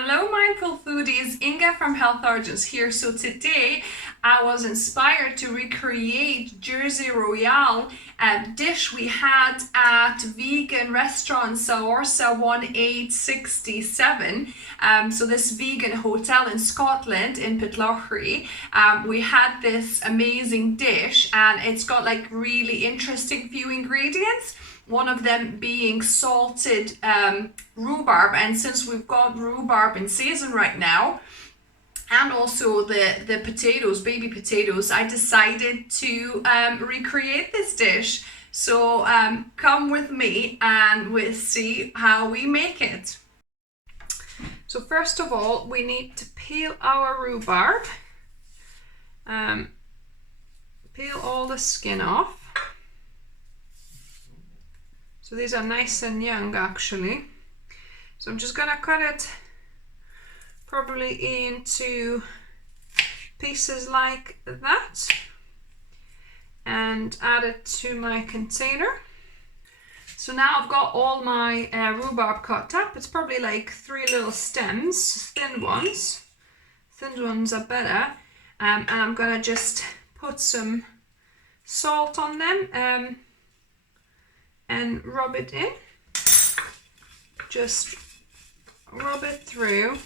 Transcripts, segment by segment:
Hello mindful foodies, Inga from Health Origins here. So today I was inspired to recreate Jersey Royale, a dish we had at vegan restaurant Saorsa 1867. So this vegan hotel in Scotland in Pitlochry. We had this amazing dish and it's got like really interesting few ingredients. One of them being salted rhubarb, and since we've got rhubarb in season right now, and also the potatoes, baby potatoes, I decided to recreate this dish. So come with me and we'll see how we make it. So first of all, we need to peel our rhubarb. Peel all the skin off. So these are nice and young actually. So I'm just gonna cut it probably into pieces like that and add it to my container. So now I've got all my rhubarb cut up. It's probably like 3 little stems, thin ones. Thin ones are better. And I'm gonna just put some salt on them. And rub it in. Just rub it through.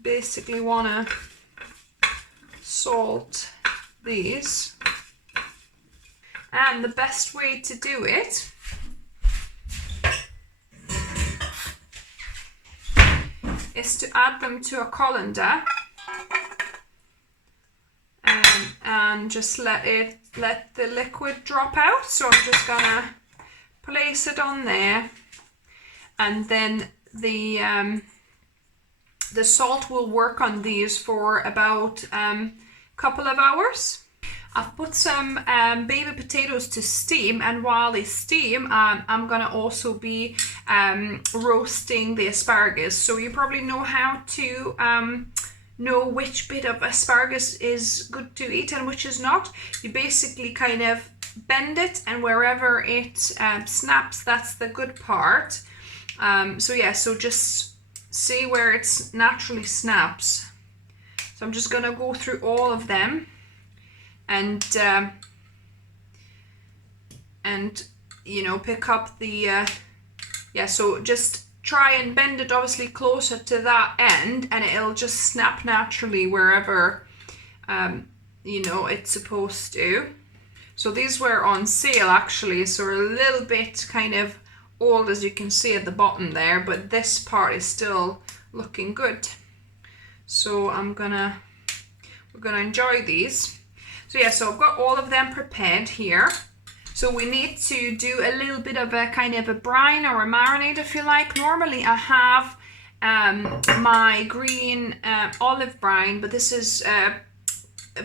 Basically wanna salt these. And the best way to do it is to add them to a colander and just let the liquid drop out. So I'm just gonna place it on there, and then the salt will work on these for about couple of hours. I've put some baby potatoes to steam, and while they steam, I'm gonna also be roasting the asparagus. So you probably know how to know which bit of asparagus is good to eat and which is not. You basically kind of bend it, and wherever it snaps, that's the good part. So yeah, so just see where it naturally snaps. So I'm just gonna go through all of them and you know, pick up the yeah, so just try and bend it obviously closer to that end, and it'll just snap naturally wherever you know it's supposed to. So these were on sale actually, so a little bit kind of old as you can see at the bottom there, but this part is still looking good. So we're gonna enjoy these. So yeah, so I've got all of them prepared here. So we need to do a little bit of a kind of a brine or a marinade if you like. Normally I have my green olive brine, but this is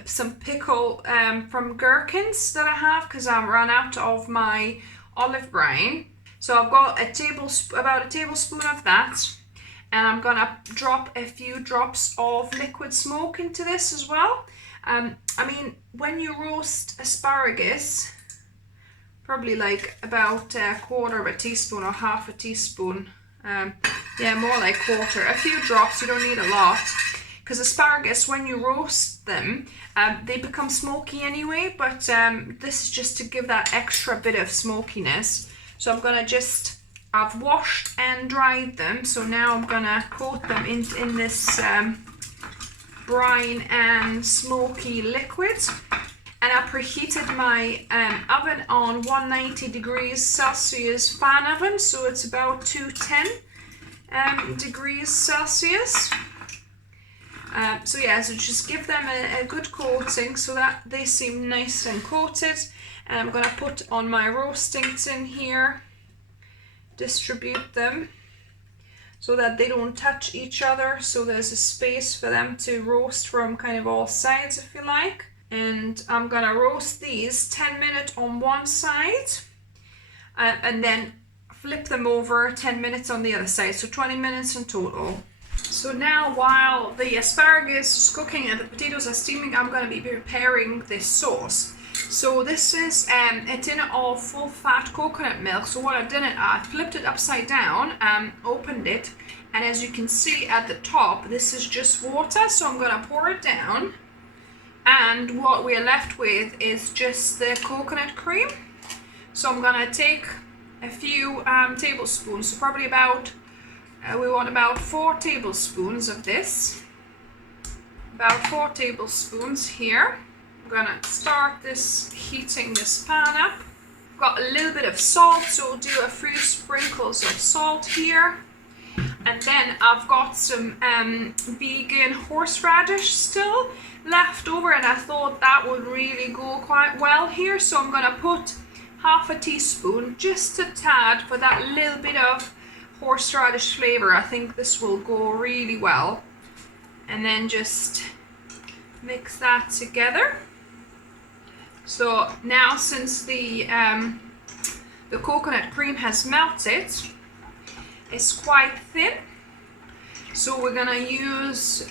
some pickle from gherkins that I have because I ran out of my olive brine. So I've got about a tablespoon of that, and I'm gonna drop a few drops of liquid smoke into this as well. I mean, when you roast asparagus, probably like about a quarter of a teaspoon or half a teaspoon. Yeah, more like quarter. A few drops, you don't need a lot. Because asparagus, when you roast them, they become smoky anyway, but this is just to give that extra bit of smokiness. So I'm gonna I've washed and dried them, so now I'm gonna coat them in this brine and smoky liquid. And I preheated my oven on 190 degrees Celsius fan oven, so it's about 210 degrees Celsius. So yeah, so just give them a good coating so that they seem nice and coated. And I'm gonna put on my roasting tin here, distribute them so that they don't touch each other, so there's a space for them to roast from kind of all sides if you like. And I'm gonna roast these 10 minutes on one side and then flip them over 10 minutes on the other side, so 20 minutes in total. So now while the asparagus is cooking and the potatoes are steaming, I'm gonna be preparing this sauce. So this is a tin of full fat coconut milk. So what I've done, I flipped it upside down, opened it, And as you can see at the top, this is just water, so I'm gonna pour it down. And what we're left with is just the coconut cream. So I'm gonna take a few tablespoons, so probably about, we want about 4 tablespoons of this. About 4 tablespoons here. I'm gonna start heating this pan up. I've got a little bit of salt, so we'll do a few sprinkles of salt here. And then I've got some vegan horseradish still left over, and I thought that would really go quite well here. So I'm gonna put half a teaspoon, just a tad, for that little bit of horseradish flavor. I think this will go really well. And then just mix that together. So now, since the coconut cream has melted, it's quite thin, so we're gonna use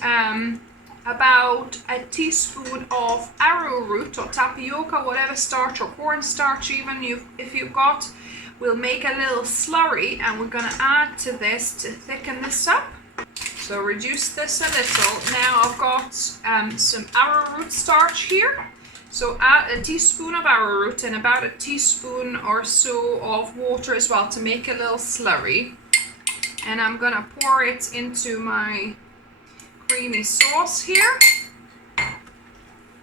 about a teaspoon of arrowroot or tapioca, whatever starch, or cornstarch even if you've got. We'll make a little slurry, and we're gonna add to this to thicken this up. So reduce this a little. Now I've got some arrowroot starch here. So add a teaspoon of arrowroot and about a teaspoon or so of water as well to make a little slurry. And I'm gonna pour it into my creamy sauce here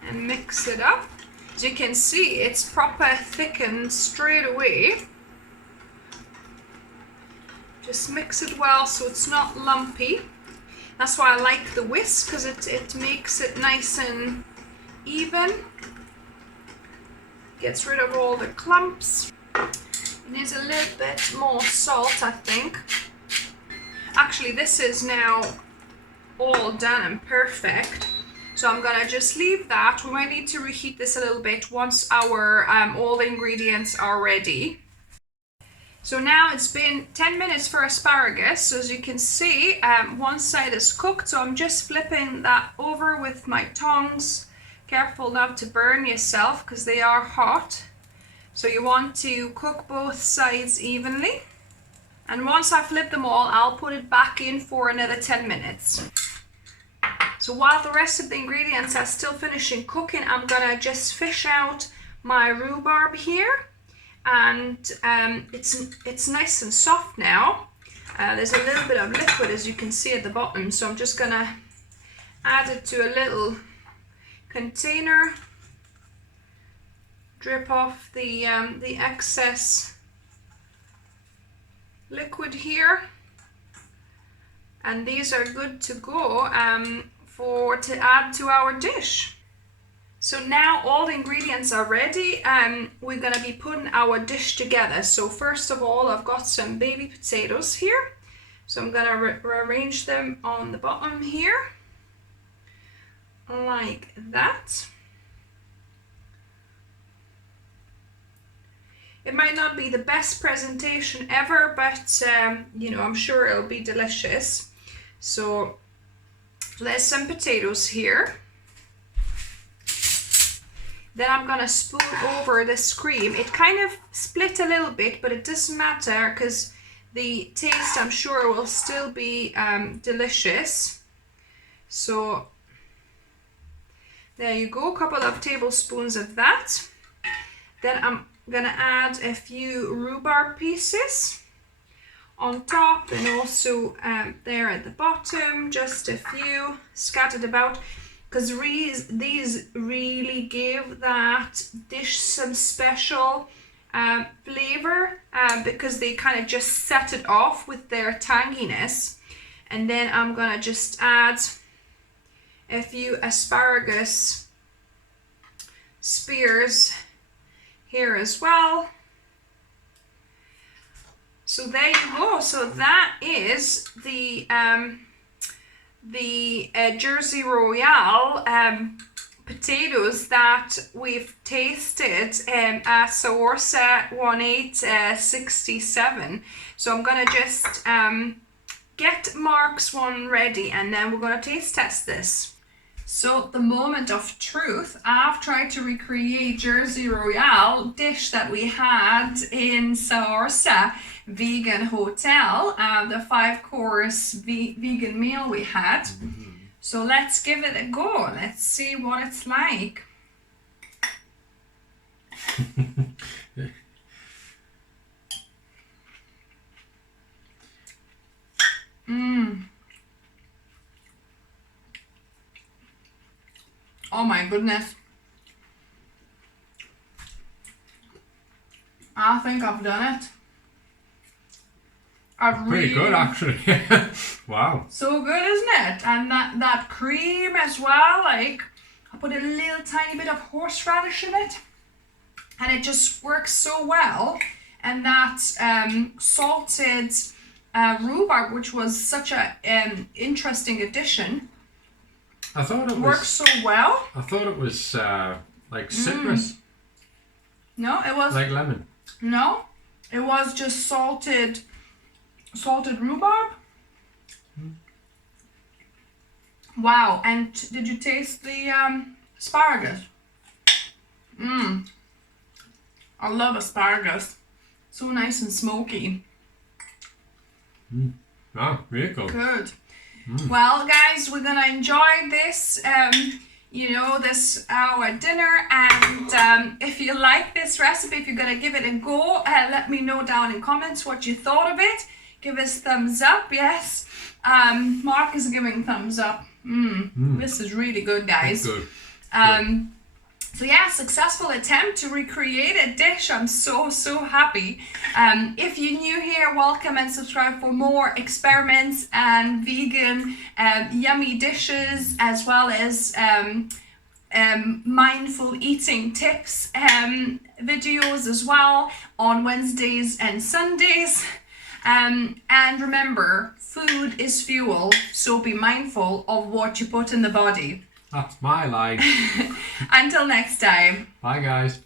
and mix it up. As you can see, it's proper thickened straight away. Just mix it well so it's not lumpy. That's why I like the whisk, because it makes it nice and even. Gets rid of all the clumps. It needs a little bit more salt, I think. Actually, this is now all done and perfect. So I'm gonna just leave that. We might need to reheat this a little bit once our all the ingredients are ready. So now it's been 10 minutes for asparagus. So as you can see, one side is cooked. So I'm just flipping that over with my tongs. Careful not to burn yourself, because they are hot. So you want to cook both sides evenly. And once I flip them all, I'll put it back in for another 10 minutes. So while the rest of the ingredients are still finishing cooking, I'm gonna just fish out my rhubarb here. And it's nice and soft now. There's a little bit of liquid, as you can see at the bottom. So I'm just gonna add it to a little container, drip off the excess liquid here, and these are good to go to add to our dish. So now all the ingredients are ready, and we're gonna be putting our dish together. So first of all, I've got some baby potatoes here, so I'm gonna rearrange them on the bottom here, like that. It might not be the best presentation ever, but you know, I'm sure it'll be delicious. So there's some potatoes here. Then I'm gonna spoon over this cream. It kind of split a little bit, but it doesn't matter, because the taste, I'm sure, will still be delicious. So there you go, a couple of tablespoons of that. Then I'm gonna add a few rhubarb pieces on top, and also there at the bottom, just a few scattered about, because these really give that dish some special flavor, because they kind of just set it off with their tanginess. And then I'm gonna just add a few asparagus spears here as well. So there you go. So that is the Jersey Royale potatoes that we've tasted at Saorsa 1867. So I'm gonna just get Mark's one ready, and then we're gonna taste test this. So the moment of truth, I've tried to recreate Jersey Royale dish that we had in Saorsa vegan hotel, the 5-course vegan meal we had. So let's give it a go. Let's see what it's like. Oh my goodness. I think I've done it. Pretty good, actually. Wow. So good, isn't it? And that cream as well. Like, I put a little tiny bit of horseradish in it, and it just works so well. And that salted rhubarb, which was such a interesting addition, I thought it works so well. I thought it was like citrus. No, it was like lemon. No, it was just salted rhubarb. Wow! And did you taste the asparagus? I love asparagus. So nice and smoky. Wow, really good. Good. Well, guys, we're gonna enjoy this, this our dinner. And if you like this recipe, if you're gonna give it a go, let me know down in comments what you thought of it. Give us thumbs up. Yes. Mark is giving thumbs up. This is really good, guys. Good. So yeah, successful attempt to recreate a dish. I'm so happy. If you're new here, welcome and subscribe for more experiments and vegan yummy dishes, as well as mindful eating tips videos as well on Wednesdays and Sundays. And remember, food is fuel, so be mindful of what you put in the body. That's my line. Until next time. Bye, guys.